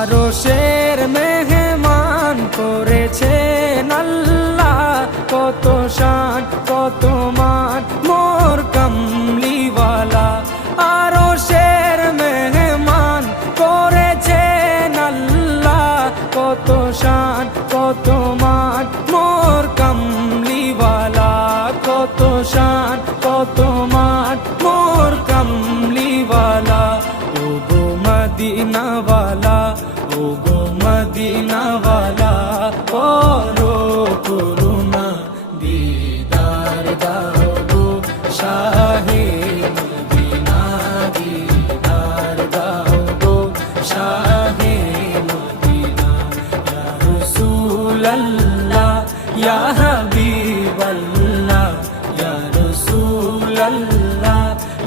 আরশের মেহমান করেছেন আল্লাহ, কত শান কত মান মোর কামলিওয়ালা। আরশের মেহমান করেছেন আল্লাহ, কত শান কত মান মোর কামলিওয়ালা, কত শান কত মান মোর কামলিওয়ালা। ও গো মদিনা